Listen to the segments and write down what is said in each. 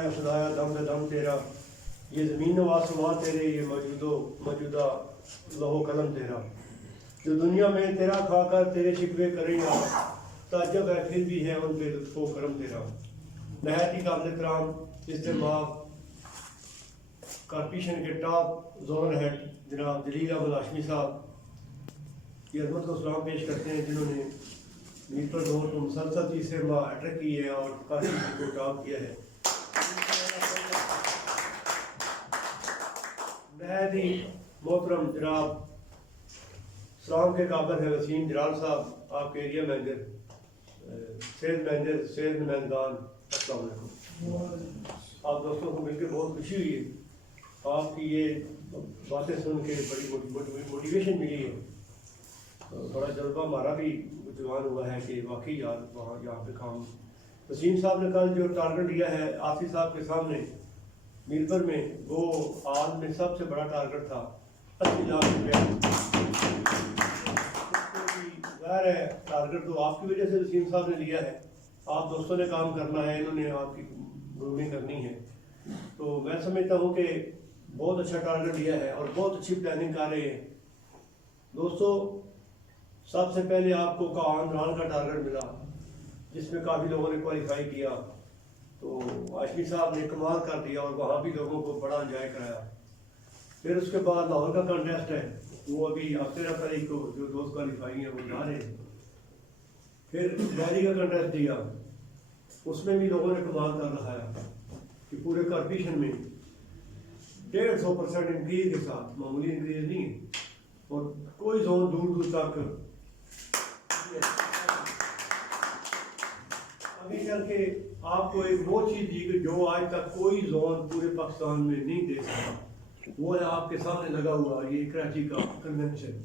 ہے خدایا دم بے دم تیرا، یہ زمین و آسمان تیرے، یہ موجودہ لوح و قلم تیرا، جو دنیا میں تیرا کھا کر تیرے شکوے کریں گا، تعجب ہے پھر بھی ہے ان پہ لطف و کرم تیرا۔ نہایت ہی قابل احترام استعمال کارپوریشن کے ٹاپ زونل ہیڈ جناب جلیل احمد ہاشمی صاحب کی عظمت کو سلام پیش کرتے ہیں، جنہوں نے میٹر زون کو مسلسل تیسرے ماہ اٹیک کی ہے اور کارپوریشن کو ٹاپ کیا ہے۔ نہایت ہی محترم جناب سلام کے قابل ہے وسیم جلال صاحب، آپ کے ایریا مینیجر، سیلز نمائندگان، السلام علیکم۔ آپ دوستوں کو مل کے بہت خوشی ہوئی ہے، آپ کی یہ باتیں سن کے بڑی موٹیویشن ملی ہے، بڑا جذبہ ہمارا بھی جوان ہوا ہے کہ واقعی یہاں پہ کام۔ وسیم صاحب نے کل جو ٹارگٹ لیا ہے آصف صاحب کے سامنے میرپور میں، وہ آج میں سب سے بڑا ٹارگٹ تھا 80 لاکھ روپیہ۔ ظاہر ہے ٹارگٹ تو آپ کی وجہ سے وسیم صاحب نے لیا ہے، آپ دوستوں نے کام کرنا ہے، انہوں نے آپ کی گرومنگ کرنی ہے، تو میں سمجھتا ہوں کہ بہت اچھا ٹارگٹ لیا ہے اور بہت اچھی پلاننگ کر رہے ہیں۔ دوستو سب سے پہلے آپ کو عمران کا ٹارگٹ ملا جس میں کافی لوگوں نے کوالیفائی کیا، تو ہاشمی صاحب نے کمال کر دیا اور وہاں بھی لوگوں کو بڑا انجوائے کرایا۔ پھر اس کے بعد لاہور کا کنٹیسٹ ہے، وہ ابھی ہفتے تاریخ کو جو دوست کوالیفائی ہیں وہ جا رہے ہیں۔ پھر دہلی کا کنٹیسٹ دیا، اس میں بھی لوگوں نے کمال کر دکھایا کہ پورے کارپوریشن میں 150% انکریز کے ساتھ، معمولی انکریز نہیں ہے، اور کوئی زون دور دور تک ابھی چل کے آپ کو ایک وہ چیز دی کہ جو آج تک کوئی زون پورے پاکستان میں نہیں دے سکتا، وہ ہے آپ کے سامنے لگا ہوا یہ کراچی کا کنونشن،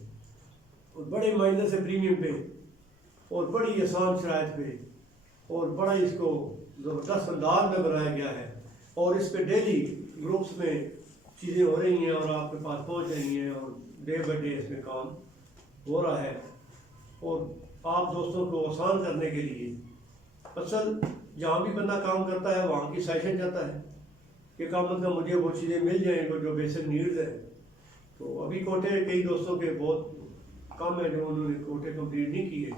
اور بڑے مائنر سے پریمیم پہ اور بڑی آسان شرائط پہ اور بڑا اس کو زبردست انداز میں بنایا گیا ہے، اور اس پہ ڈیلی گروپس میں چیزیں ہو رہی ہیں اور آپ کے پاس پہنچ رہی ہیں، اور ڈے بائی ڈے اس میں کام ہو رہا ہے، اور آپ دوستوں کو آسان کرنے کے لیے اصل جہاں بھی بندہ کام کرتا ہے وہاں کی سیشن جاتا ہے کہ کام مطلب مجھے وہ چیزیں مل جائیں گی جو بیسک نیڈز ہے۔ تو ابھی کوٹے کئی دوستوں کے بہت کم ہے جو انہوں نے کوٹے کمپلیٹ نہیں کیے،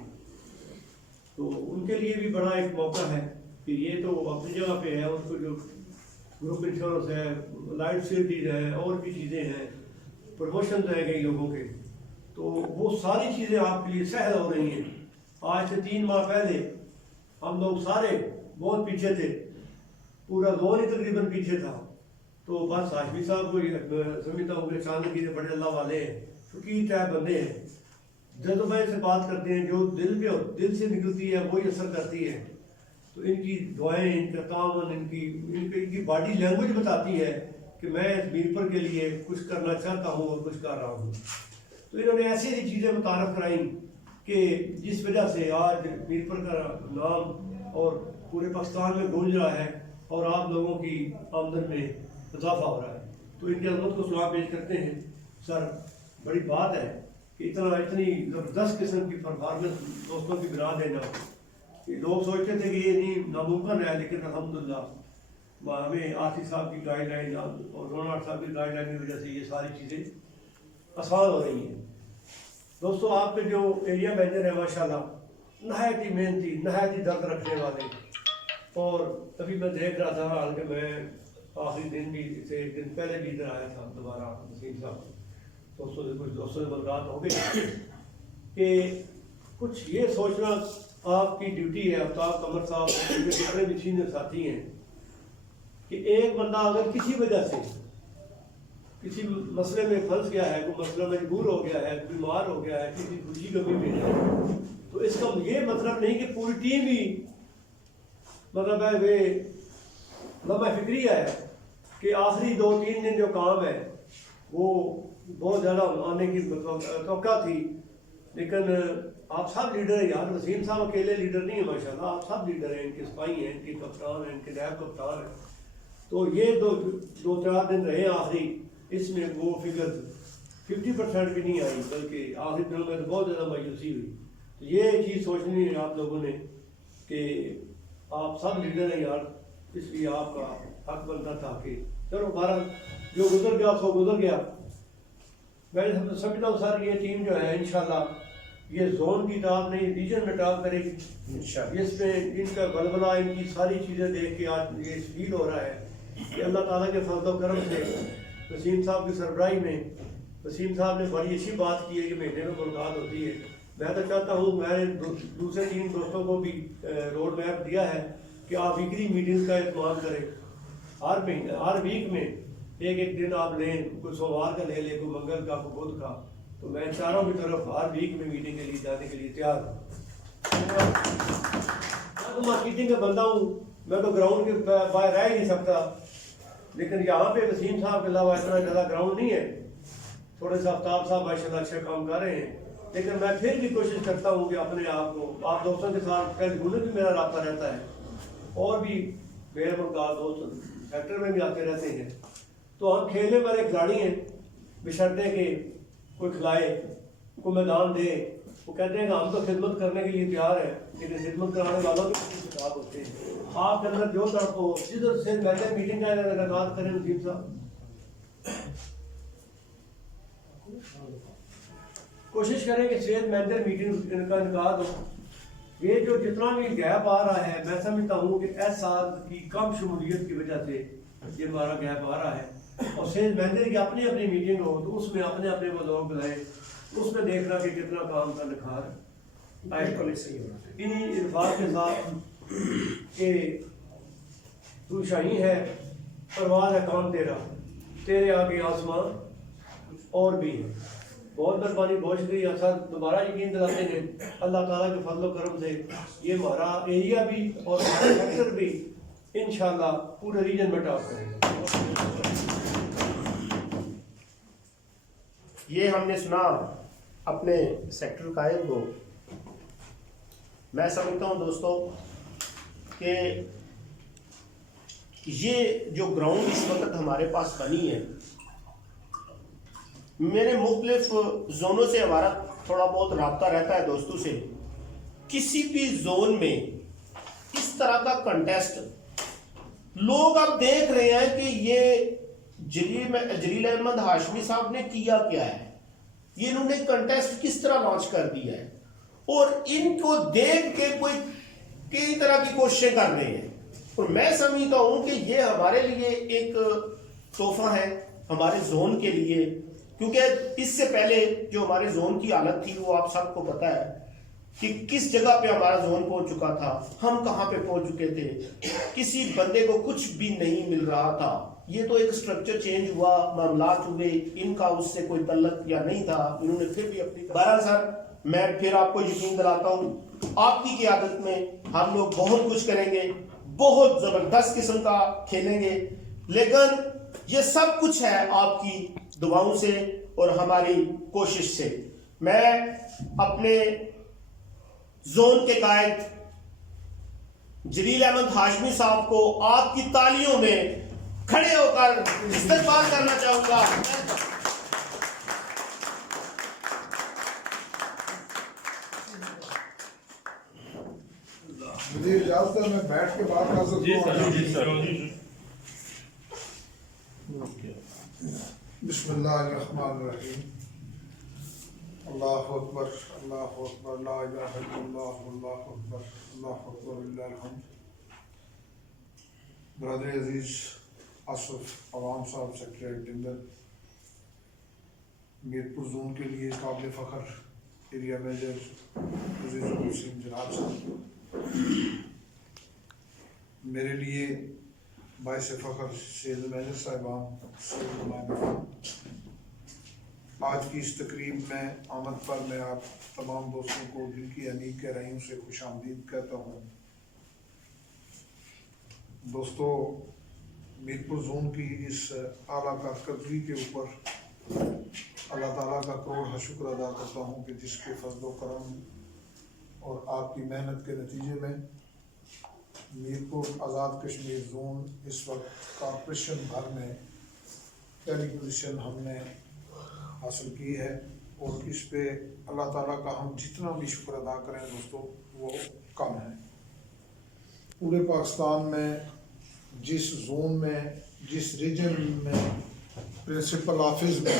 تو ان کے لیے بھی بڑا ایک موقع ہے کہ یہ تو اپنی جگہ پہ ہے، ان کو جو گروپ انشورنس ہے، لائف فیسلٹیز ہے، اور بھی چیزیں ہیں، پروموشنز ہیں کئی لوگوں کے، تو وہ ساری چیزیں آپ کے لیے سہل ہو رہی ہیں۔ آج سے 3 ماہ پہلے ہم لوگ سارے بہت پیچھے تھے، پورا زون ہی تقریباً پیچھے تھا، تو بس ہاشمی صاحب کو سمجھتا ہوں کہ اچانک یہ بڑے اللہ والے ہیں، فقیر ٹائپ بندے ہیں، جذبے سے بات کرتے ہیں، جو دل سے نکلتی ہے وہی اثر کرتی ہے، تو ان کی دعائیں، ان کا تعاون، ان کی باڈی لینگویج بتاتی ہے کہ میں اس میرپور کے لیے کچھ کرنا چاہتا ہوں اور کچھ کر رہا ہوں۔ تو انہوں نے ایسی ایسی چیزیں متعارف کرائیں کہ جس وجہ سے آج میرپور کا نام اور پورے پاکستان میں گونج رہا ہے اور آپ لوگوں کی آمدن میں اضافہ ہو رہا ہے، تو ان کی عظمت کو سلام پیش کرتے ہیں۔ سر بڑی بات ہے کہ اتنی زبردست قسم کی پرفارمنس دوستوں کی بنا دینا، لوگ سوچتے تھے کہ یہ نہیں ناممکن ہے، لیکن الحمدللہ ہمیں آصف صاحب کی گائیڈ لائن اور روناٹ صاحب کی گائیڈ لائن کی وجہ سے یہ ساری چیزیں آسان ہو رہی ہیں۔ دوستو آپ کے جو ایریا مینیجر ہیں ماشاءاللہ نہایت ہی محنتی، نہایت ہی درد رکھنے والے، اور ابھی میں دیکھ رہا تھا، حالانکہ میں آخری دن بھی سے ایک دن پہلے بھی ادھر آیا تھا دوبارہ وسیم صاحب، دوستوں سے کچھ دوستوں سے ملاقات ہو گئی کہ کچھ یہ سوچنا آپ کی ڈیوٹی ہے، آفتاب قمر صاحب جتنے بھی سینئر ساتھی ہیں، کہ ایک بندہ اگر کسی وجہ سے کسی مسئلے میں پھنس گیا ہے، کوئی مسئلہ مجبور ہو گیا ہے، بیمار ہو گیا ہے، کسی خوشی کمی میں ہے، تو اس کا یہ مطلب نہیں کہ پوری ٹیم ہی مطلب ہے وہ لمحہ فکری ہے کہ آخری 2-3 دن جو کام ہے وہ بہت زیادہ آنے کی مطلب توقع تھی، لیکن آپ سب لیڈر ہیں یار، وسیم صاحب اکیلے لیڈر نہیں ہیں ماشاءاللہ، آپ سب لیڈر ہیں، ان کے سپاہی ہیں، ان کے کپتان ہیں، ان کے نائب کپتان ہیں، تو یہ 2-4 دن رہے آخری، اس میں وہ فگر 50% بھی نہیں آئی، بلکہ آخری دنوں میں تو بہت زیادہ مایوسی ہوئی۔ یہ چیز سوچنی ہے آپ لوگوں نے کہ آپ سب لیڈر ہیں یار، اس لیے آپ کا حق بنتا تھا کہ چلو بہرحال جو گزر گیا سو گزر گیا. میں سمجھتا ہوں سر یہ ٹیم جو ہے انشاءاللہ یہ زون کی ٹاپ نہیں ریجن میں ٹاپ کرے گی انشاءاللہ. اس میں ان کا بلبلہ ان کی ساری چیزیں دیکھ کے آج یہ فیل ہو رہا ہے کہ اللہ تعالیٰ کے فضل و کرم سے وسیم صاحب کی سربراہی میں وسیم صاحب نے بڑی اچھی بات کی ہے کہ مہینے میں ملاقات ہوتی ہے. میں تو چاہتا ہوں میں نے دوسرے 3 دوستوں کو بھی روڈ میپ دیا ہے کہ آپ ویکلی میٹنگز کا اہتمام کریں. ہر مہینے ہر ویک میں ایک دن آپ لیں, کوئی سوموار کا لے لیں, کوئی منگل کا, کوئی بدھ کا. تو میں چاروں کی طرف ہر ویک میں میٹنگ کے لیے جانے کے لیے تیار ہوں. میں تو مارکیٹنگ کا بندہ ہوں, میں تو گراؤنڈ کے باہر رہ ہی نہیں سکتا, لیکن یہاں پہ وسیم صاحب کے علاوہ اتنا زیادہ گراؤنڈ نہیں ہے. تھوڑے سے آفتاب صاحب ماشاءاللہ اچھا کام کر رہے ہیں, لیکن میں پھر بھی کوشش کرتا ہوں کہ اپنے آپ کو آپ دوستوں کے ساتھ ٹیلی فون بھی میرا رابطہ رہتا ہے, اور بھی میرے ملکات دوست سیکٹر میں بھی آتے رہتے ہیں. تو ہم کھیلنے والے کھلاڑی ہیں, بشرطے کہ کوئی کھلائے, کوئی میدان دے. وہ کہتے ہیں کہ ہم تو خدمت کرنے کے لیے تیار ہیں, لیکن خدمت کرانے والوں کے کچھ حساب ہوتے ہیں. آپ کے اندر جو طرف ہو جدھر سے میچر میٹنگ کا انعقاد کریں وسیم صاحب, کوشش کریں کہ صحت مینیجر میٹنگ کا انعقاد ہو. یہ جو جتنا بھی گیپ آ رہا ہے میں سمجھتا ہوں کہ ایس آر کی کم شمولیت کی وجہ سے یہ ہمارا گیپ آ رہا ہے. اور صحت مینیجر کی اپنی اپنی میٹنگ ہو تو اس میں اپنے اپنے وہ لوگ بلائیں, اس میں دیکھنا کہ کتنا کام کا نکھار انہیں الفاظ کے ساتھ کہ تو شاہین ہے پرواز ہے کام تیرا, تیرے آگے آسمان اور بھی ہے. بہت مہربانی, بہت شکریہ سر. دوبارہ یقین دلاتے ہیں اللہ تعالیٰ کے فضل و کرم سے یہ ہمارا ایریا بھی اور ہمارا سیکٹر بھی انشاءاللہ پورے ریجن میں ٹاپ کرے گا. یہ ہم نے سنا اپنے سیکٹر قائد کو. میں سمجھتا ہوں دوستو کہ یہ جو گراؤنڈ اس وقت ہمارے پاس بنی ہے, میرے مختلف زونوں سے ہمارا تھوڑا بہت رابطہ رہتا ہے دوستوں سے. کسی بھی زون میں اس طرح کا کنٹیسٹ لوگ اب دیکھ رہے ہیں کہ یہ جلیل احمد ہاشمی صاحب نے کیا کیا ہے, یہ انہوں نے کنٹیسٹ کس طرح لانچ کر دیا ہے, اور ان کو دیکھ کے کوئی کئی طرح کی کوششیں کر رہے ہیں. اور میں سمجھتا ہوں کہ یہ ہمارے لیے ایک تحفہ ہے ہمارے زون کے لیے, کیونکہ اس سے پہلے جو ہمارے زون کی حالت تھی وہ آپ سب کو پتا ہے کہ کس جگہ پہ ہمارا زون پہنچ چکا تھا, ہم کہاں پہ پہنچ چکے تھے, کسی بندے کو کچھ بھی نہیں مل رہا تھا. یہ تو ایک سٹرکچر چینج ہوا, معاملات ہوئے, ان کا اس سے کوئی تعلق یا نہیں تھا, انہوں نے پھر بھی اپنی. بہرحال سر میں پھر آپ کو یقین دلاتا ہوں آپ کی قیادت میں ہم لوگ بہت کچھ کریں گے, بہت زبردست قسم کا کھیلیں گے, لیکن یہ سب کچھ ہے آپ کی دعاؤں سے اور ہماری کوشش سے. میں اپنے زون کے قائد جلیل احمد ہاشمی صاحب کو آپ کی تالیوں میں کھڑے ہو کر استقبال کرنا چاہوں گا. مجھے اجازت ہے میں بیٹھ کے بات کر سکتا ہوں. بسم اللہ الرحمن الرحیم. اللہ اکبر اللہ اکبر لا الہ الا اللہ اللہ اکبر اللہ اکبر للہ الحمد. برادر عزیز اشرف عوام صاحب سیکریٹری ٹنڈن, میرپور زون کے لیے قابل فخر ایریا مینیجر عزیز الحسین جناب صاحب, میرے لیے باعث فخر سیل مینیجر صاحبان, آج کی اس تقریب میں آمد پر میں آپ تمام دوستوں کو دل کی انیک گہرائیوں سے خوش آمدید کہتا ہوں. دوستو, میرپور زون کی اس اعلیٰ کارکردگی کے اوپر اللہ تعالیٰ کا کروڑ شکر ادا کرتا ہوں کہ جس کے فضل و کرم اور آپ کی محنت کے نتیجے میں میرپور آزاد کشمیر زون اس وقت کارپوریشن بھر میں پہلی پوزیشن ہم نے حاصل کی ہے, اور اس پہ اللہ تعالیٰ کا ہم جتنا بھی شکر ادا کریں دوستو وہ کم ہے. پورے پاکستان میں जिस जोन में, जिस रीजन में प्रिंसिपल ऑफिस में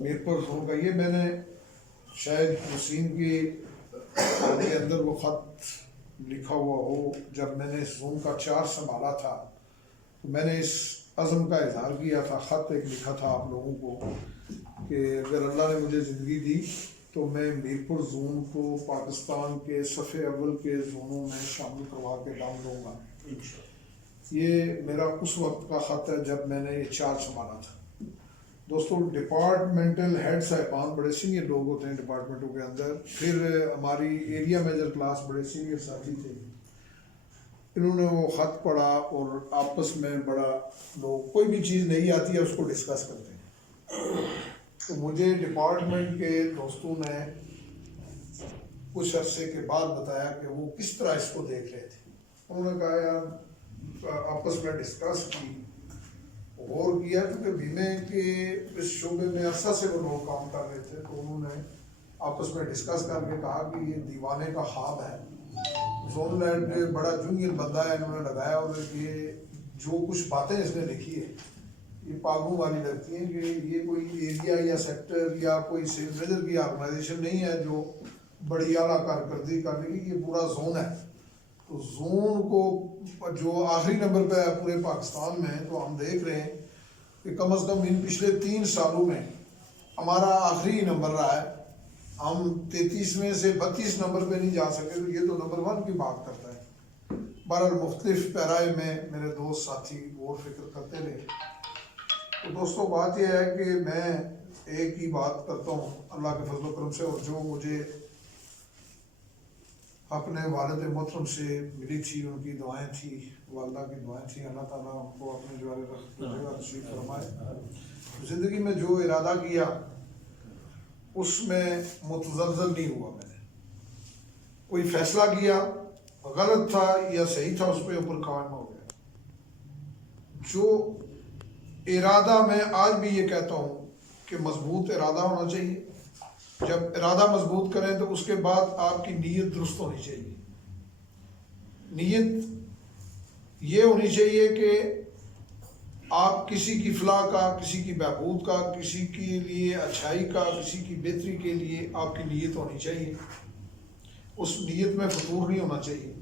मीरपुर जोन का, ये मैंने शायद वसीम के अंदर वो ख़त लिखा हुआ हो, जब मैंने इस जोन का चार्ज संभाला था तो मैंने इस अज़म का इजहार किया था, ख़त एक लिखा था आप लोगों को कि अगर अल्लाह ने मुझे ज़िंदगी दी तो मैं मीरपुर जोन को पाकिस्तान के सफ़े अव्वल के जोनों में शामिल करवा के डाल दूँगा। ये मेरा उस वक्त का ख़त है जब मैंने ये चार्ज संभाला था। दोस्तों, डिपार्टमेंटल हेड साहिबान बड़े सीनियर लोग होते हैं डिपार्टमेंटों के अंदर, फिर हमारी एरिया मेजर क्लास बड़े सीनियर साथी थे, इन्होंने वो ख़त पढ़ा और आपस में बड़ा लोग, कोई भी चीज़ नहीं आती है उसको डिस्कस करते हैं। तो मुझे डिपार्टमेंट के दोस्तों ने कुछ अरसे के बाद बताया कि वो किस तरह इसको देख रहे थे। उन्होंने कहा यार आपस में डिस्कस की, गौर किया, क्योंकि बीमे के इस शोबे में अरसा से वो लोग काम कर रहे थे, तो उन्होंने आपस में डिस्कस करके कहा कि ये दीवाने का ख्वाब है। जोन हेड बड़ा जूनियर बंदा है, इन्होंने लगाया, और ये जो कुछ बातें इसने लिखी है ये पागलों वाली लगती हैं कि ये कोई एरिया या सेक्टर या कोई सेल मेजर की ऑर्गेनाइजेशन नहीं है जो बड़ी आला कारकर्दगी करने की, ये पूरा जोन है। तो जोन को जो आखिरी नंबर पे है पूरे पाकिस्तान में, तो हम देख रहे हैं कि कम से कम इन पिछले 3 सालों में हमारा आखिरी नंबर रहा है। हम 33 में से 32 नंबर पे नहीं जा सके, तो ये तो नंबर 1 की बात करता है। बहरहाल मुख्तलिफ पैराए में मेरे दोस्त साथी गौर फिक्र करते रहे। तो दोस्तों, बात यह है कि मैं एक ही बात करता हूँ अल्लाह के फजल करम से, और जो मुझे अपने वालिद मोहतरम से मिली थी, उनकी दुआएं थी, वालदा की दुआएं थी, अल्लाह ताला उनको अपने जवारे नसीब फरमाए। ज़िंदगी में जो इरादा किया उसमें मुतज़लज़ल नहीं हुआ। मैंने कोई फैसला किया, गलत था या सही था, उस पर ऊपर कायम हो गया। जो इरादा, मैं आज भी ये कहता हूँ कि मजबूत इरादा होना चाहिए। जब इरादा मजबूत करें तो उसके बाद आपकी नीयत दुरुस्त होनी चाहिए। नीयत ये होनी चाहिए कि आप किसी की फलाह का, किसी की बहबूद का, किसी के लिए अच्छाई का, किसी की बेहतरी के लिए आपकी नीयत होनी चाहिए। उस नीयत में फतूर नहीं होना चाहिए,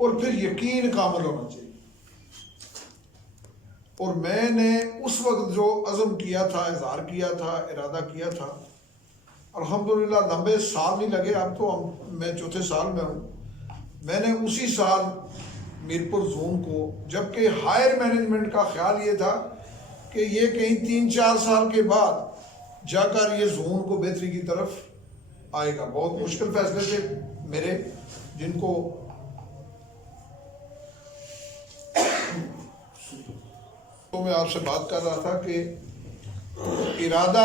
और फिर यकीन कामिल होना चाहिए। और मैंने उस वक्त जो अज़म किया था, इज़हार किया था, इरादा किया था, अल्हम्दुलिल्लाह लंबे साल नहीं लगे, अब तो मैं 4थे साल में हूँ। मैंने उसी साल मीरपुर जोन को, जबकि हायर मैनेजमेंट का ख्याल ये था कि ये कहीं 3-4 साल के बाद जाकर ये जोन को बेहतरी की तरफ आएगा। बहुत मुश्किल फैसले थे मेरे, जिनको तो मैं आपसे बात कर रहा था कि इरादा,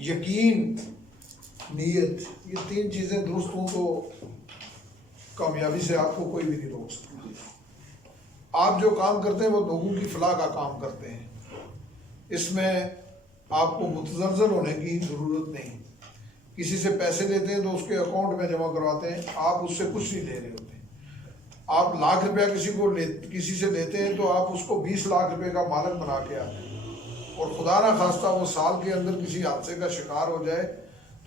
यकीन, नीयत, ये 3 चीज़ें दुरुस्त हों तो कामयाबी से आपको कोई भी नहीं रोक सकता। आप जो काम करते हैं वो लोगों की फलाह का काम करते हैं, इसमें आपको मुतज़लज़ल होने की ज़रूरत नहीं। किसी से पैसे लेते हैं तो उसके अकाउंट में जमा करवाते हैं, आप उससे कुछ नहीं ले रहे होते। आप लाख रुपया किसी से लेते हैं तो आप उसको 20 लाख रुपए का मालिक बना के आते हैं, और खुदा ना खास्ता वो साल के अंदर किसी हादसे का शिकार हो जाए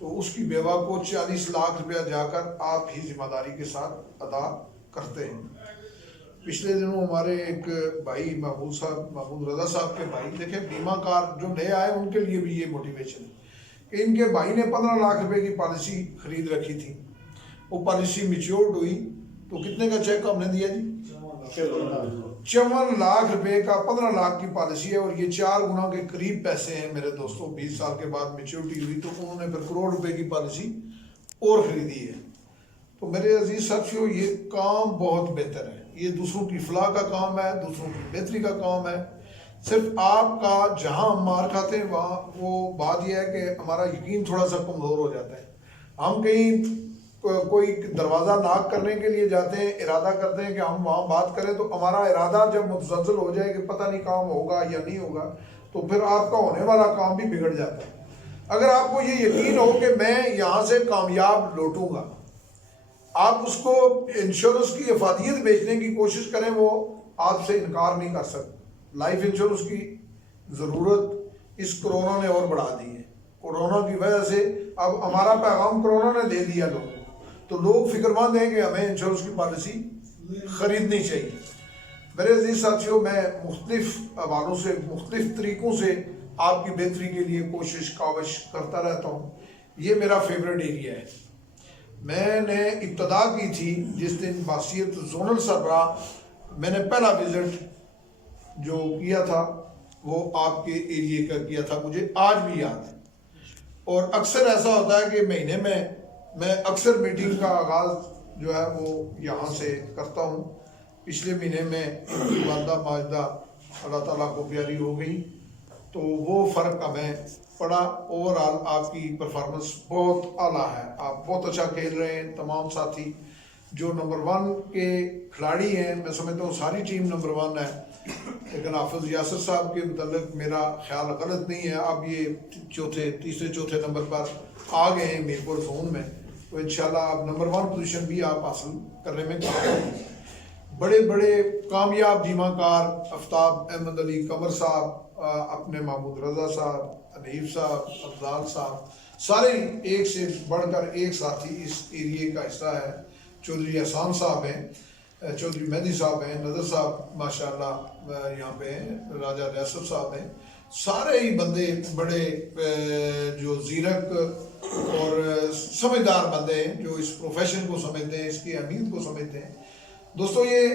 तो उसकी बेवा को 40 लाख रुपया जाकर आप ही जिम्मेदारी के साथ अदा करते हैं। पिछले दिनों हमारे एक भाई महमूद रजा साहब के भाई, देखें बीमा कार जो नए आए उनके लिए भी ये मोटिवेशन है कि इनके भाई ने 15 लाख रुपए की पॉलिसी खरीद रखी थी। वो पॉलिसी मैच्योर्ड हुई तो कितने का चेक हमने दिया जी? 54 लाख रुपए का 15 लाख की पॉलिसी है, और ये 4 गुना के करीब पैसे हैं मेरे दोस्तों। 20 साल के बाद मैच्योरिटी हुई तो उन्होंने फिर करोड़ रुपए की पॉलिसी और खरीदी है। तो मेरे अजीज साथियों, ये काम बहुत बेहतर है, ये दूसरों की फलाह का काम है, दूसरों की बेहतरी का काम है। सिर्फ आपका जहां हम मार खाते हैं वहाँ वो बात यह है कि हमारा यकीन थोड़ा सा कमज़ोर हो जाता है। हम कहीं कोई दरवाज़ा नाक करने के लिए जाते हैं, इरादा करते हैं कि हम वहाँ बात करें, तो हमारा इरादा जब मुतज़लज़ल हो जाए कि पता नहीं काम होगा या नहीं होगा, तो फिर आपका होने वाला काम भी बिगड़ जाता है। अगर आपको ये यकीन हो कि मैं यहाँ से कामयाब लौटूंगा, آپ اس کو انشورنس کی افادیت بیچنے کی کوشش کریں وہ آپ سے انکار نہیں کر سکتے۔ لائف انشورنس کی ضرورت اس کرونا نے اور بڑھا دی ہے۔ کرونا کی وجہ سے اب ہمارا پیغام کرونا نے دے دیا لوگوں کو، تو لوگ فکر مند ہیں کہ ہمیں انشورنس کی پالیسی خریدنی چاہیے۔ میرے عزیز ساتھیوں، میں مختلف حوالوں سے مختلف طریقوں سے آپ کی بہتری کے لیے کوشش کاوش کرتا رہتا ہوں۔ یہ میرا فیوریٹ ایریا ہے۔ میں نے ابتدا کی تھی جس دن بحیثیت زونل سربراہ میں نے پہلا وزٹ جو کیا تھا وہ آپ کے ایریے کا کیا تھا، مجھے آج بھی یاد ہے۔ اور اکثر ایسا ہوتا ہے کہ مہینے میں اکثر میٹنگ کا آغاز جو ہے وہ یہاں سے کرتا ہوں۔ پچھلے مہینے میں ان کی والدہ ماجدہ اللہ تعالیٰ کو پیاری ہو گئی، تو وہ فرق ہمیں پڑا۔ اوورآل آپ کی پرفارمنس بہت اعلیٰ ہے، آپ بہت اچھا کھیل رہے ہیں۔ تمام ساتھی جو نمبر 1 کے کھلاڑی ہیں، میں سمجھتا ہوں ساری ٹیم نمبر 1 ہے، لیکن حافظ یاسر صاحب کے متعلق میرا خیال غلط نہیں ہے۔ اب یہ تیسرے چوتھے نمبر پر آ گئے ہیں میرپور زون میں، تو انشاءاللہ اب نمبر 1 پوزیشن بھی آپ حاصل کرنے میں کامیاب ہیں۔ بڑے بڑے کامیاب جیمہ کار آفتاب احمد علی قمر صاحب، اپنے محمود رضا صاحب، حنیف صاحب، افضال صاحب، سارے ایک سے بڑھ کر ایک ساتھی اس ایریے کا حصہ ہے۔ چودھری احسان صاحب ہیں، چودھری مہدی صاحب ہیں، نظر صاحب ماشاءاللہ یہاں پہ ہیں، راجہ ریاست صاحب ہیں۔ سارے ہی بندے بڑے جو زیرک اور سمجھدار بندے ہیں، جو اس پروفیشن کو سمجھتے ہیں، اس کی اہمیت کو سمجھتے ہیں۔ دوستو، یہ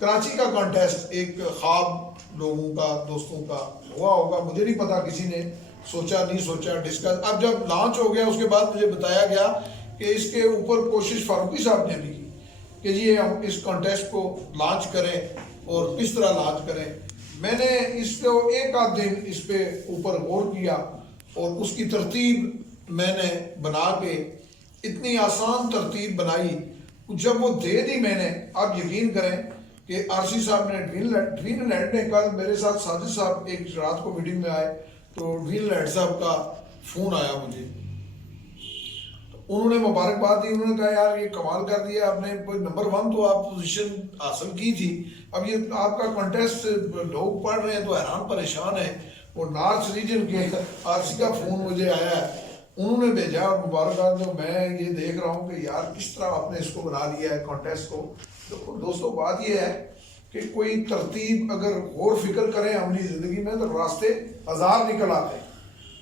کراچی کا کانٹیسٹ ایک خواب لوگوں کا، دوستوں کا ہوا ہوگا، مجھے نہیں پتا کسی نے سوچا نہیں سوچا ڈسکس۔ اب جب لانچ ہو گیا اس کے بعد مجھے بتایا گیا کہ اس کے اوپر کوشش فاروقی صاحب نے بھی کی کہ جی ہم اس کانٹیسٹ کو لانچ کریں اور کس طرح لانچ کریں۔ میں نے اس کو ایک آدھ دن اس پہ اوپر غور کیا اور اس کی ترتیب میں نے بنا کے اتنی آسان ترتیب بنائی، جب وہ دے دی میں نے، آپ یقین کریں کہ آرسی صاحب نے ڈوین لینڈ نے کل میرے ساتھ ساجد صاحب ایک رات کو میٹنگ میں آئے، تو ڈوین لینڈ صاحب کا فون آیا مجھے، انہوں نے مبارکباد دی، انہوں نے کہا یار یہ کمال کر دیا آپ نے، نمبر 1 تو آپ پوزیشن حاصل کی تھی، اب یہ آپ کا کنٹیسٹ لوگ پڑھ رہے ہیں تو حیران پریشان ہیں۔ اور نارتھ ریجن کے آرسی کا فون مجھے آیا ہے، انہوں نے بھیجا اور مبارکباد دو۔ میں یہ دیکھ رہا ہوں کہ یار کس طرح آپ نے اس کو بنا لیا ہے کانٹیسٹ کو۔ دوستو، بات یہ ہے کہ کوئی ترتیب اگر غور فکر کریں اپنی زندگی میں تو راستے ہزار نکل آتے ہیں۔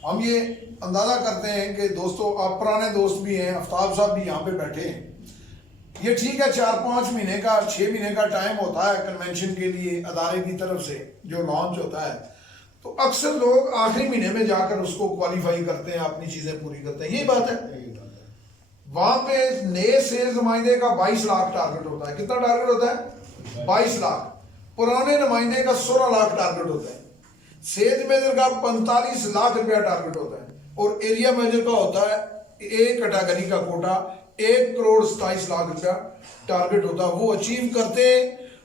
ہم یہ اندازہ کرتے ہیں کہ دوستو، آپ پرانے دوست بھی ہیں، آفتاب صاحب بھی یہاں پہ بیٹھے ہیں، یہ ٹھیک ہے 4-5 مہینے کا 6 مہینے کا ٹائم ہوتا ہے کنونشن کے لیے ادارے کی طرف سے جو لانچ ہوتا ہے، تو اکثر لوگ آخری مہینے میں جا کر اس کو کوالیفائی کرتے ہیں، اپنی چیزیں پوری کرتے ہیں، یہی بات ہے۔ وہاں پہ نئے سیلز نمائندے کا 22 لاکھ ٹارگٹ ہوتا ہے۔ کتنا ٹارگٹ ہوتا ہے؟ 22 لاکھ۔ پرانے نمائندے کا 16 لاکھ ٹارگٹ ہوتا ہے۔ سیلز مینیجر کا 45 لاکھ روپیہ ٹارگٹ ہوتا ہے، اور ایریا مینیجر کا ہوتا ہے ایک کیٹیگری کا کوٹا 1 کروڑ 27 لاکھ روپیہ ٹارگٹ ہوتا ہے۔ وہ اچیو کرتے ہیں،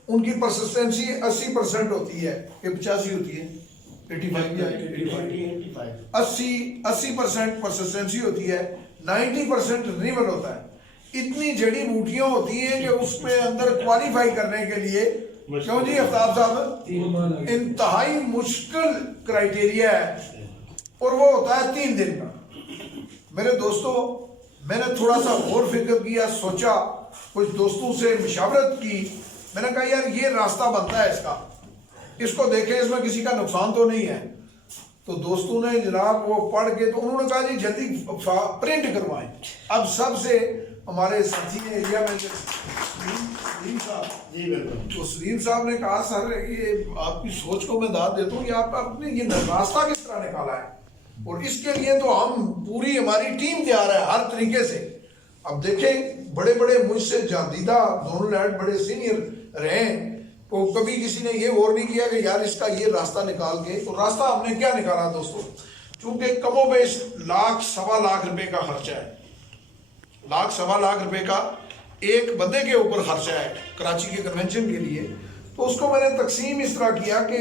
ان کی پرسسٹنسی 80% ہوتی ہے کہ 85 ہوتی ہے، 80% پرسسٹنسی ہوتی ہے، 90% رینیول ہوتا ہے۔ اتنی جڑی بوٹیاں ہوتی ہیں کہ اس میں اندر کوالیفائی کرنے کے لیے، کیوں جی آفتاب صاحب، انتہائی مشکل کرائیٹیریا ہے، اور وہ ہوتا ہے 3 دن کا۔ میرے دوستوں، میں نے تھوڑا سا غور فکر کیا، سوچا، کچھ دوستوں سے مشاورت کی، میں نے کہا یار یہ راستہ بنتا ہے اس کو دیکھیں، اس میں کسی کا نقصان تو نہیں ہے۔ تو دوستوں نے جناب وہ پڑھ کے تو انہوں نے کہا جی جلدی پرنٹ کروائیں۔ اب سب سے ہمارے ساتھی ہیں ایریا مینیجر سلیم صاحب، جی بالکل، تو سلیم صاحب نے کہا سر یہ آپ کی سوچ کو میں داد دیتا ہوں، یہ آپ نے یہ راستہ کس طرح نکالا ہے، اور اس کے لیے تو ہم پوری ہماری ٹیم تیار ہے ہر طریقے سے۔ اب دیکھیں، بڑے بڑے مجھ سے جاندیدہ دونوں لائٹ بڑے سینئر رہے ہیں، تو کبھی کسی نے یہ غور نہیں کیا کہ یار اس کا یہ راستہ نکال کے، تو راستہ ہم نے کیا نکالا دوستو، چونکہ کم و بیش 1,00,000-1.25 لاکھ روپے کا خرچہ ہے، 1,00,000-1.25 لاکھ روپے کا ایک بندے کے اوپر خرچہ ہے کراچی کے کنونشن کے لیے۔ تو اس کو میں نے تقسیم اس طرح کیا کہ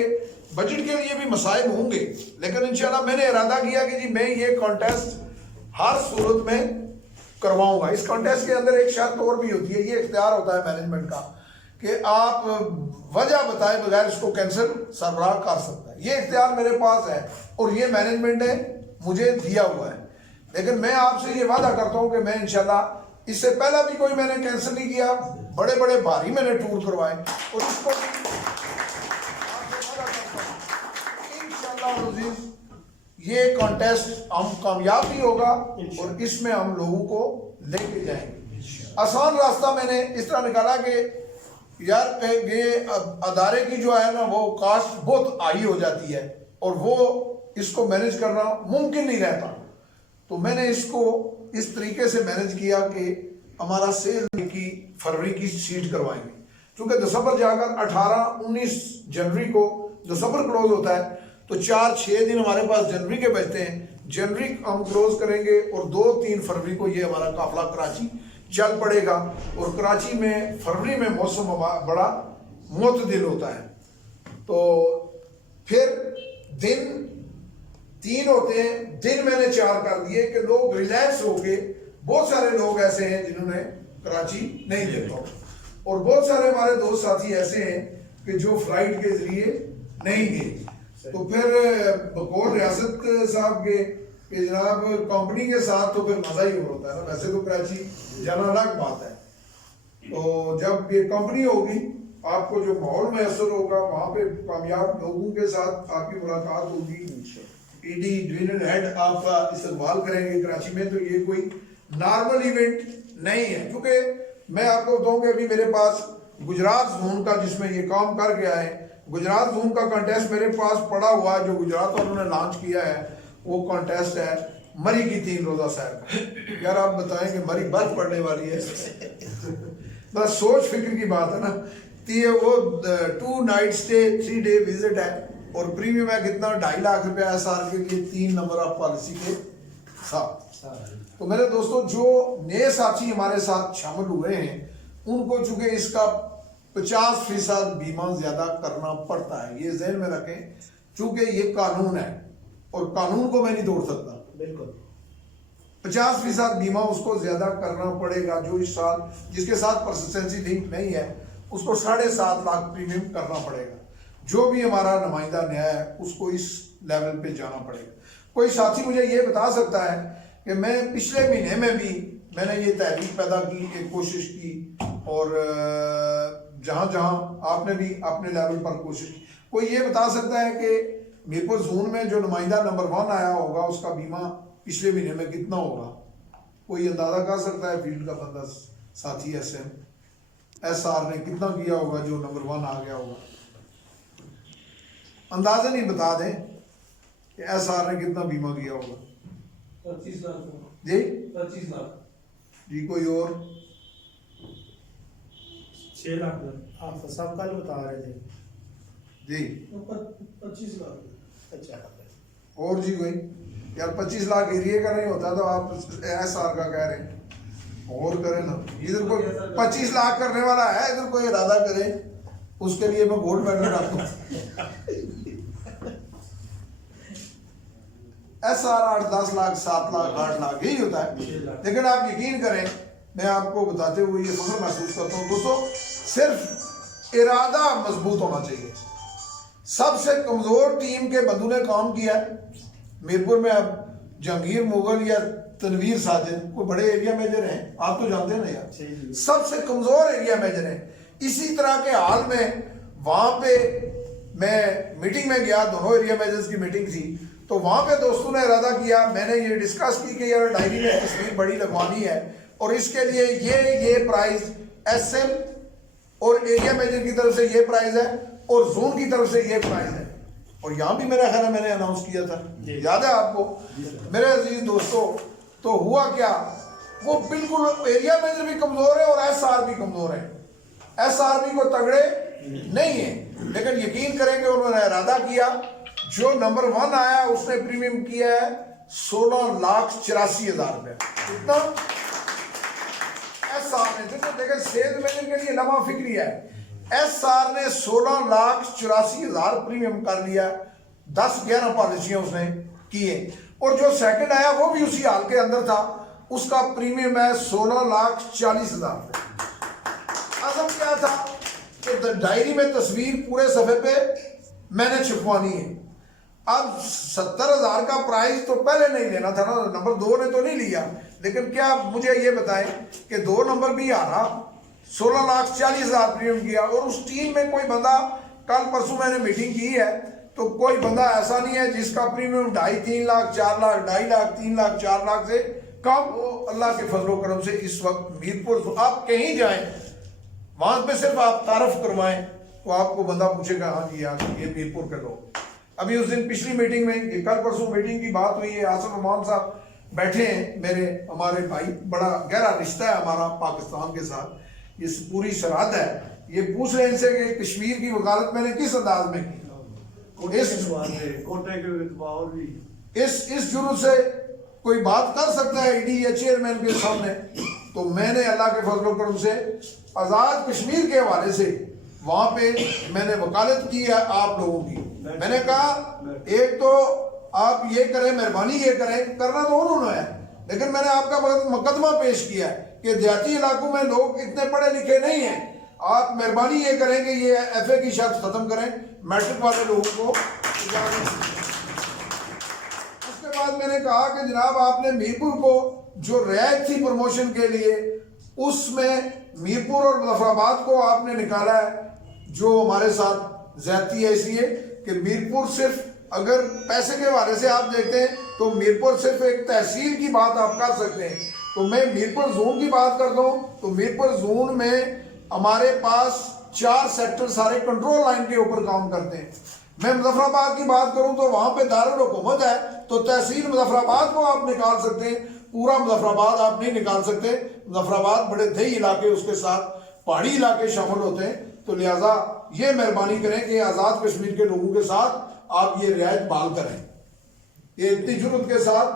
بجٹ کے لیے بھی مسائل ہوں گے، لیکن انشاءاللہ میں نے ارادہ کیا کہ جی میں یہ کانٹیسٹ ہر صورت میں करवाऊंगा। इस कॉन्टेस्ट के अंदर एक शर्त और भी होती है, ये इख्तियार होता है मैनेजमेंट का कि आप वजह बताए बगैर इसको कैंसिल सरबराह कर सकता है। ये इख्तियार मेरे पास है और ये मैनेजमेंट ने मुझे दिया हुआ है। लेकिन मैं आपसे ये वादा करता हूँ कि मैं इंशाल्लाह, इससे पहला भी कोई मैंने कैंसिल नहीं किया, बड़े बड़े भारी मैंने टूर करवाए और इसको इंशाल्लाह ये कॉन्टेस्ट हम कामयाब भी होगा और इसमें हम लोगों को लेके जाएंगे। आसान रास्ता मैंने इस तरह निकाला कि यार ये अदारे की जो है ना वो कास्ट बहुत हाई हो जाती है और वो इसको मैनेज करना मुमकिन नहीं रहता। तो मैंने इसको इस तरीके से मैनेज किया कि हमारा सेल की फरवरी की सीट करवाएंगे, क्योंकि दिसंबर जाकर 18-19 जनवरी को दिसंबर क्लोज होता है, तो 4-6 दिन हमारे पास जनवरी के बचते हैं। जनवरी हम क्लोज करेंगे और 2-3 फरवरी को ये हमारा काफिला कराची चल पड़ेगा। और कराची में फरवरी में मौसम बड़ा मुतदिल होता है, तो फिर दिन 3 होते हैं। दिन मैंने 4 कर दिए कि लोग रिलैक्स होके, बहुत सारे लोग ऐसे हैं जिन्होंने कराची नहीं देखा और बहुत सारे हमारे दोस्त साथी ऐसे हैं कि जो फ्लाइट के जरिए नहीं गए। तो फिर बकौल रियासत साहब के कि जनाब कंपनी के साथ तो फिर मजा ही और होता है ना, वैसे तो कराची जाना अलग बात है। तो जब ये कंपनी होगी, आपको जो माहौल मैसर होगा, वहाँ पे कामयाब लोगों के साथ आपकी मुलाकात होगी, ईडी डिवीजनल हेड आपका इस्तकबाल करेंगे कराची में, तो ये कोई नॉर्मल इवेंट नहीं है। क्योंकि मैं आपको बताऊं कि अभी मेरे पास गुजरात जोन का, जिसमें ये काम कर गया है, गुजरात जोन का कॉन्टेस्ट मेरे पास पड़ा हुआ है, जो गुजरात वालों ने लॉन्च किया है। वो कॉन्टेस्ट है मरी की 3 रोजा सैर। यार आप बताएं कि मरी बर्फ पड़ने वाली है बस सोच फिक्र की बात है ना। तो ये वो 2 नाइट स्टे 3 डे विजिट है और प्रीमियम है कितना, 2.5 लाख रुपया साल के लिए 3 नंबर ऑफ पॉलिसी के साथ। तो मेरे दोस्तों, जो नए साथी हमारे साथ शामिल हुए हैं, उनको चूंकि इसका 50% बीमा ज्यादा करना पड़ता है, ये जहन में रखें, चूंकि ये कानून है और कानून को मैं नहीं तोड़ सकता। बिल्कुल 50% बीमा उसको ज्यादा करना पड़ेगा। जो इस साल जिसके साथ परसिस्टेंसी लिंक नहीं है, उसको 7.5 लाख प्रीमियम करना पड़ेगा। जो भी हमारा नुमाइंदा नया है, उसको इस लेवल पे जाना पड़ेगा। कोई साथी मुझे ये बता सकता है कि मैं पिछले महीने में भी मैंने ये तहरीक पैदा की, एक कोशिश की, और जहाँ जहाँ आपने भी अपने लेवल पर कोशिश की। कोई ये बता सकता है कि मीरपुर जोन में जो नुमाइंदा नंबर 1 आया होगा, उसका बीमा पिछले महीने में कितना होगा? कोई अंदाजा कर सकता है? फील्ड का बंदा साथी SR ने कितना किया होगा जो नंबर 1 आ गया होगा? अंदाजा नहीं बता दें कि SR ने कितना बीमा किया होगा। 25 लाख जी 25 लाख जी। कोई और? 6 लाख आप सब कल बता रहे थे जी 25 लाख। अच्छा, और जी कोई? यार 25 लाख एरिया का नहीं होता तो आप SR का कह रहे हैं, और करें ना। इधर कोई 25 लाख करने वाला है, इधर कोई इरादा करे, उसके लिए मैं गोल्ड मेडल रखूं। SR 8-10 लाख 7 लाख 8 लाख यही होता है। लेकिन आप यकीन करें, मैं आपको बताते हुए ये फख्र महसूस करता हूँ दोस्तों, सिर्फ इरादा मजबूत होना चाहिए। सबसे कमजोर टीम के बंदू ने काम किया है मीरपुर में। अब जहांगीर मुगल या तनवीर साजिद कोई बड़े एरिया मेजर हैं, आप तो जानते हैं ना यार, सबसे कमजोर एरिया मेजर हैं। इसी तरह के हाल में वहां पे मैं मीटिंग में गया, दोनों एरिया मेजर्स की मीटिंग थी, तो वहां पे दोस्तों ने इरादा किया, मैंने ये डिस्कस की कि यार डायरी में तस्वीर बड़ी लगवानी है और इसके लिए ये प्राइस SM और एरिया मैनेजर की तरफ से ये प्राइस है और जोन की तरफ से ये प्राइस है। और यहाँ भी मेरा ख्याल है मैंने अनाउंस किया था, याद है आपको मेरे अजीज दोस्तों? तो हुआ क्या, वो बिल्कुल एरिया मैनेजर भी कमजोर है और SR भी कमजोर है। SR भी को तगड़े नहीं है, लेकिन यकीन करेंगे उन्होंने इरादा किया। जो नंबर 1 आया उसने प्रीमियम किया है 16,84,000 रुपये। कितना? SR ने, देखो देखें, सेल्स मैनेजर के लिए लम्हा फिक्री है। SR ने 16,84,000 प्रीमियम कर लिया, 10-11 पॉलिसियां उसने की है। और जो सेकंड आया वो भी उसी हाल के अंदर था, उसका प्रीमियम है 16,40,000 रुपये। आजम क्या था कि डायरी में तस्वीर पूरे सफ़े पे मैंने छपवानी है। अब 70,000 का प्राइस तो पहले नहीं लेना था ना, नंबर 2 ने तो नहीं लिया, लेकिन क्या मुझे ये बताएं कि 2 नंबर भी आ रहा, 16,40,000 प्रीमियम किया, और उस टीम में कोई बंदा, कल परसों मैंने मीटिंग की है, तो कोई बंदा ऐसा नहीं है जिसका प्रीमियम 2.5-3 लाख, 4 लाख, 2.5 लाख, 3 लाख, 4 लाख से कम। वो अल्लाह के फजलो करम से इस वक्त मीरपुर, आप कहीं जाएं वहां पे सिर्फ आप तारफ करवाएं तो आपको बंदा पूछेगा हाँ जी यार ये मीरपुर के लोग। अभी उस दिन पिछली मीटिंग में, ये कल परसों मीटिंग की बात हुई है, आसिफ अमान साहब बैठे हैं, मेरे हमारे भाई, बड़ा गहरा रिश्ता है हमारा पाकिस्तान के साथ, ये पूरी सरहद है। ये पूछ रहे हैं इनसे कि कश्मीर की वकालत मैंने किस अंदाज में की, इस जुर्म से कोई बात कर सकता है ईडी या चेयरमैन के सामने? तो मैंने अल्लाह के फजल करम से आज़ाद कश्मीर के हवाले से वहाँ पे मैंने वकालत की है आप लोगों की। मैंने कहा एक तो आप ये करें, मेहरबानी ये करें, करना तो उन्होंने है, लेकिन मैंने आपका मुकदमा पेश किया है कि देहाती इलाकों में लोग इतने पढ़े लिखे नहीं हैं, आप मेहरबानी ये करें कि ये FA की शर्त खत्म करें, मैट्रिक वाले लोगों को। उसके बाद मैंने कहा कि जनाब आपने मीरपुर को जो रियायत थी प्रमोशन के लिए, उसमें मीरपुर और मुजफ्फराबाद को आपने निकाला है, जो हमारे साथ ज्यादती है। इसलिए कि मीरपुर सिर्फ, अगर पैसे के हवाले से आप देखते हैं तो मीरपुर सिर्फ एक तहसील की बात आप कर सकते हैं। तो मैं मीरपुर जोन की बात करता हूँ, तो मीरपुर जोन में हमारे पास 4 सेक्टर सारे कंट्रोल लाइन के ऊपर काम करते हैं। मैं मुजफ्फराबाद की बात करूं तो वहां पे दारुल हुकूमत है, तो तहसील मुजफ्फराबाद को आप निकाल सकते हैं, पूरा मुजफ्फराबाद आप नहीं निकाल सकते। मुजफ्फराबाद बड़े दही इलाके, उसके साथ पहाड़ी इलाके शामिल होते हैं। तो लिहाजा ये मेहरबानी करें कि आज़ाद कश्मीर के लोगों के साथ आप ये रियायत बहाल करें। ये इतनी जुर्रत के साथ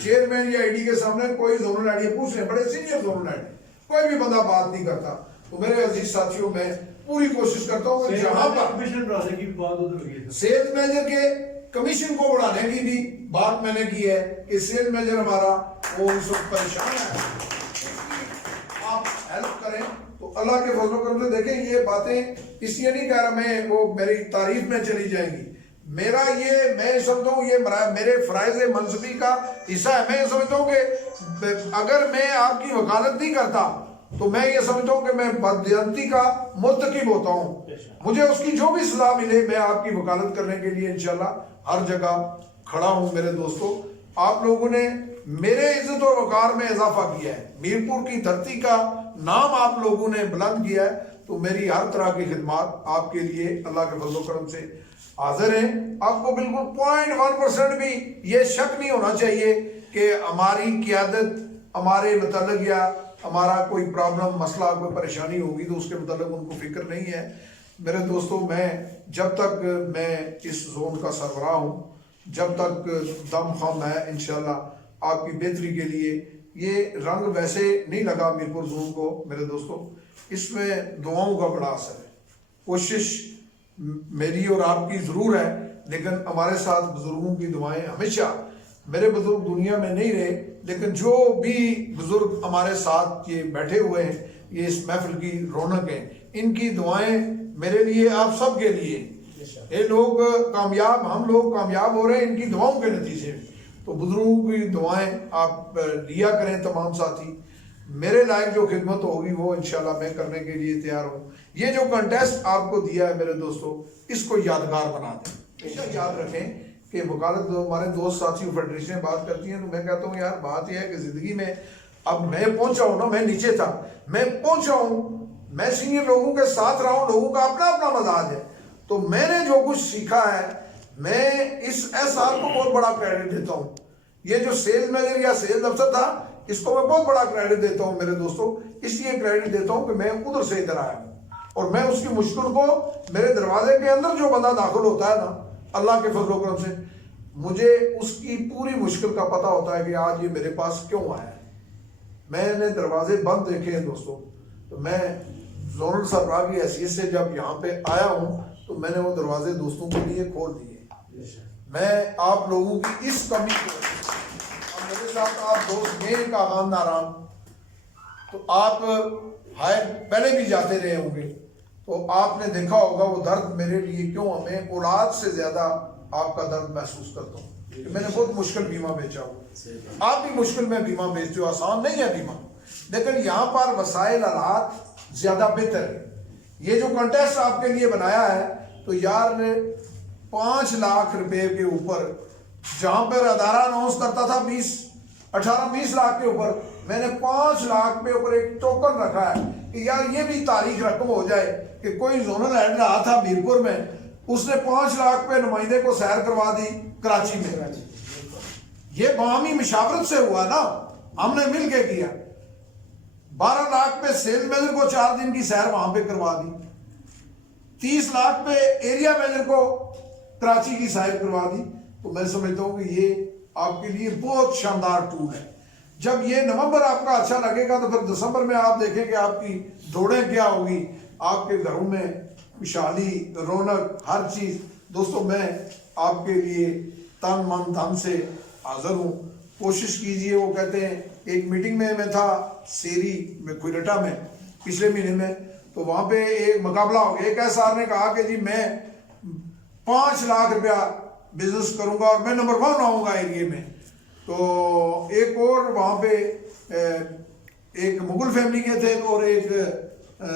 चेयरमैन या ईडी के सामने कोई जोनल आईडी पूछ रहे, बड़े सीनियर जोनल आईडी, कोई भी बंदा बात नहीं करता। तो मेरे अजीज साथियों, मैं पूरी कोशिश करता हूँ कि जहां पर कमीशन बढ़ाने की बात उधर हुई है, सेल्स मैनेजर के कमीशन को बढ़ाने की भी बात मैंने की है कि सेल्स मैनेजर हमारा वो इस वक्त परेशान है, आप हेल्प करें। तो अल्लाह के फजल करम से देखें, ये बातें इसलिए नहीं कह रहा मैं, वो मेरी तारीफ में चली जाएंगी, मेरा ये, मैं समझता हूँ ये मेरे फराइज मनसबी का हिस्सा है। मैं ये समझता हूँ कि अगर मैं आपकी वकालत नहीं करता तो मैं ये समझता हूँ कि मैं बददियांती का मुर्तकिब होता हूँ। मुझे उसकी जो भी सलाह मिले, मैं आपकी वकालत करने के लिए इंशाल्लाह हर जगह खड़ा हूँ। मेरे दोस्तों, आप लोगों ने मेरे इज्जत और वकार में इजाफा किया है, मीरपुर की धरती का नाम आप लोगों ने बुलंद किया है, तो मेरी हर तरह की खिदमत आपके लिए अल्लाह के फजल करम से हाजिर है। आपको बिल्कुल 0.1% भी ये शक नहीं होना चाहिए कि हमारी क़ियादत हमारे मतलब या हमारा कोई प्रॉब्लम, मसला, कोई परेशानी होगी तो उसके मतलब उनको फिक्र नहीं है। मेरे दोस्तों, मैं जब तक मैं इस जोन का सरबराह हूँ, जब तक दम खम है, इंशाल्लाह आपकी बेहतरी के लिए। ये रंग वैसे नहीं लगा मीरपुर जोन को मेरे दोस्तों, इसमें दुआओं का बड़ा असर है। कोशिश मेरी और आपकी ज़रूर है, लेकिन हमारे साथ बुजुर्गों की दुआएं हमेशा, मेरे बुजुर्ग दुनिया में नहीं रहे, लेकिन जो भी बुजुर्ग हमारे साथ ये बैठे हुए हैं, ये इस महफिल की रौनक है, इनकी दुआएं मेरे लिए, आप सब के लिए। ये लोग कामयाब, हम लोग कामयाब हो रहे हैं इनकी दुआओं के नतीजे में। तो बुजुर्गों की दुआएं आप लिया करें तमाम साथी। मेरे लायक जो खिदमत होगी वो इंशाल्लाह मैं करने के लिए तैयार हूँ। ये जो कंटेस्ट आपको दिया है मेरे दोस्तों, इसको यादगार बना दें। हमेशा याद रखें कि वकालत, हमारे दोस्त साथी फेडरेशन बात करती हैं, तो मैं कहता हूँ यार बात यह है कि ज़िंदगी में अब मैं पहुँचा हूँ ना, मैं नीचे था, मैं पहुँचा हूँ, मैं सीनियर लोगों के साथ रहा हूँ, लोगों का अपना अपना मजाज है, तो मैंने जो कुछ सीखा है, मैं इस एहसास को बहुत बड़ा क्रेडिट देता हूँ। ये जो सेल्स मैनेजर या सेल्स अफसर था, इसको मैं बहुत बड़ा क्रेडिट देता हूँ मेरे दोस्तों। इसलिए क्रेडिट देता हूँ कि मैं उधर से इधर आया हूँ, और मैं उसकी मुश्किल को, मेरे दरवाजे के अंदर जो बंदा दाखिल होता है ना, अल्लाह के फजल करम से मुझे उसकी पूरी मुश्किल का पता होता है कि आज ये मेरे पास क्यों आया है। मैंने दरवाजे बंद देखे हैं दोस्तों, तो मैं जोनल सरबराह की हैसियत से जब यहाँ पे आया हूँ, तो मैंने वो दरवाजे दोस्तों के लिए खोल दिए। मैं आप लोगों की इस कमी को, साथ आप दोस्त मेरे का खानदारान, तो आप हायर पहले भी जाते रहे होंगे, तो आपने देखा होगा वो दर्द मेरे लिए क्यों हमें औलाद से ज़्यादा आपका दर्द महसूस करता हूँ। मैंने बहुत मुश्किल बीमा बेचा हुआ, आप भी मुश्किल में बीमा बेचते हो, आसान नहीं है बीमा, लेकिन यहाँ पर वसाइल हालात ज़्यादा बेहतर है। ये जो कंटेस्ट आपके लिए बनाया है, तो यार 5 लाख रुपए के ऊपर, जहाँ पर अदारा अनाउंस करता था 18-20 लाख के ऊपर, मैंने 5 लाख पे ऊपर एक टोकन रखा है कि यार ये भी तारीख रकम हो जाए कि कोई जोनल हेड रहा था मीरपुर में, उसने 5 लाख पे नुमाइंदे को सैर करवा दी कराची में। ये बामी मुशावरत से हुआ ना, हमने मिल के किया। 12 लाख पे सेल्स मैनेजर को 4 दिन की सैर वहां पे करवा दी, 30 लाख पे एरिया मैनेजर को कराची की सैर करवा दी। तो मैं समझता हूँ कि ये आपके लिए बहुत शानदार टूल है। जब ये नवंबर आपका अच्छा लगेगा तो फिर दिसंबर में आप देखें कि आपकी दौड़ें क्या होगी, आपके घरों में खुशहाली, रौनक, हर चीज़। दोस्तों, मैं आपके लिए तन मन धन से हाजिर हूँ, कोशिश कीजिए। वो कहते हैं, एक मीटिंग में मैं था सेरी में, खुरटा में, पिछले महीने में, तो वहाँ पे एक मुकाबला हो गया। एक साहब ने कहा कि जी मैं 5 लाख रुपया बिजनेस करूँगा और मैं नंबर 1 आऊँगा एरिया में। तो एक और वहाँ पे एक मुगल फैमिली के थे और एक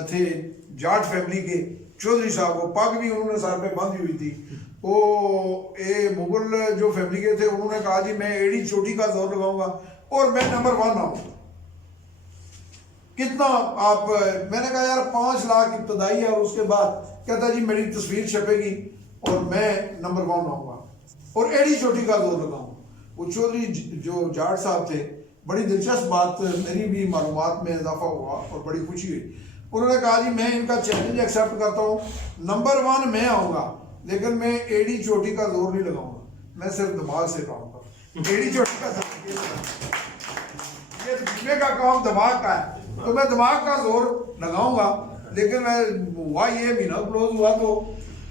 थे जाट फैमिली के चौधरी साहब, वो पग भी उन्होंने सर पे बांधी हुई थी। वो ये मुगल जो फैमिली के थे, उन्होंने कहा जी मैं एड़ी चोटी का जोर लगाऊंगा और मैं नंबर 1 आऊँ। कितना आप, मैंने कहा यार 5 लाख इब्तदाई है, और उसके बाद कहता जी मेरी तस्वीर छपेगी और मैं नंबर 1 आऊँगा और एड़ी चोटी का जोर लगाऊंगा। वो चौधरी जो जाट साहब थे, बड़ी दिलचस्प बात, मेरी भी मालूमात में इजाफा हुआ और बड़ी खुशी हुई। उन्होंने कहा जी मैं इनका चैलेंज एक्सेप्ट करता हूँ, नंबर 1 मैं आऊँगा, लेकिन मैं एड़ी चोटी का जोर नहीं लगाऊंगा, मैं सिर्फ दिमाग से कहूँगा। एड़ी चोटी का ये जितने का काम दिमाग का है, तो मैं दिमाग का जोर लगाऊंगा। लेकिन मैं हुआ ये महीना क्लोज हुआ तो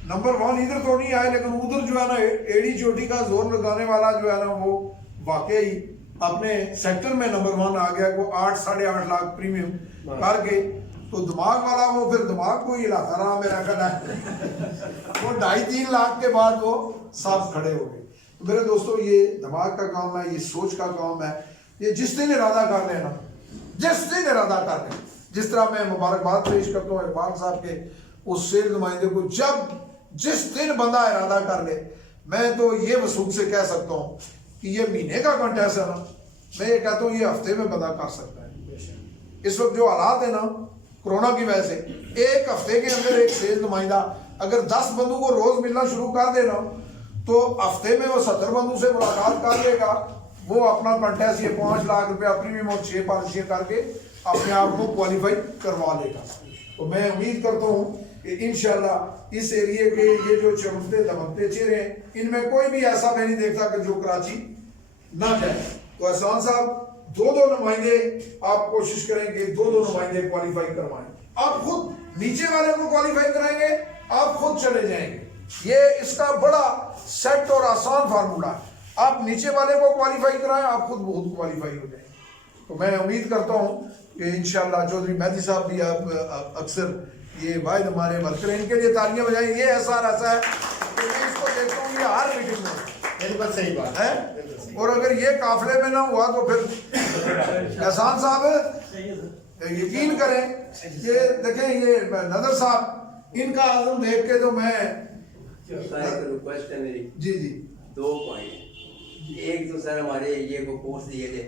नंबर 1 इधर तो नहीं आए, लेकिन उधर जो है ना एड़ी चोटी का जोर लगाने वाला जो है ना, वो वाकई अपने सेक्टर में नंबर 1 आ गया। को 8-8.5 लाख प्रीमियम करके, तो दिमाग वाला वो फिर दिमाग को ही हिलाता रहा मेरा कहना है। वो 2.5-3 लाख के बाद वो साफ खड़े हो गए। तो मेरे दोस्तों, ये दिमाग का काम है, ये सोच का काम है। ये जिस दिन इरादा कर लेना, जिस दिन इरादा कर ले, जिस तरह मैं मुबारकबाद पेश करता हूँ इकबाल साहब के उस सेल नुमाइंदे को, जिस दिन बंदा इरादा कर ले, मैं तो ये वसूख से कह सकता हूँ कि ये महीने का कंटेस्ट है ना, मैं ये कहता हूँ ये हफ्ते में बंदा कर सकता है। इस वक्त जो हालात है ना कोरोना की वजह से, एक हफ्ते के अंदर एक सेल नुमाइंदा अगर 10 बंदों को रोज मिलना शुरू कर देना, तो हफ्ते में वो 70 बंदों से मुलाकात कर लेगा। वो अपना कंटेस्ट ये 5 लाख रुपया प्रीमियम और 6 पॉलिसियाँ करके अपने आप को क्वालिफाई करवा लेगा। तो मैं उम्मीद करता हूँ कि इंशाल्लाह इस एरिया के ये जो चमकते दमकते चेहरे हैं, इनमें कोई भी ऐसा मैं नहीं देखता कि जो कराची ना जाए। तो एहसान साहब, 2 नुमाइंदे आप कोशिश करेंगे, 2 नुमाइंदे क्वालिफाई करवाएं। आप खुद नीचे वाले को क्वालिफाई कराएंगे, आप खुद चले जाएंगे। ये इसका बड़ा सेट और आसान फार्मूला है। आप नीचे वाले को क्वालिफाई कराएं, आप खुद बहुत क्वालिफाई हो जाएंगे। तो मैं उम्मीद करता हूँ कि इंशाल्लाह चौधरी मेहदी साहब भी आप अक्सर ये वाहिद हमारे वर्कर हैं, इनके लिए तालियां बजाएं। ये ऐसा है कि मैं इसको देखता हूँ ये हर मीटिंग में, बिल्कुल सही बात है। और अगर ये काफिले में ना हुआ तो फिर एहसान साहब यकीन करें, ये देखें ये नदर साहब, इनका आज़म देख के तो मैं रिक्वेस्ट है मेरी, जी 2 पॉइंट। एक तो सर हमारे एरिया को कोर्स दिए थे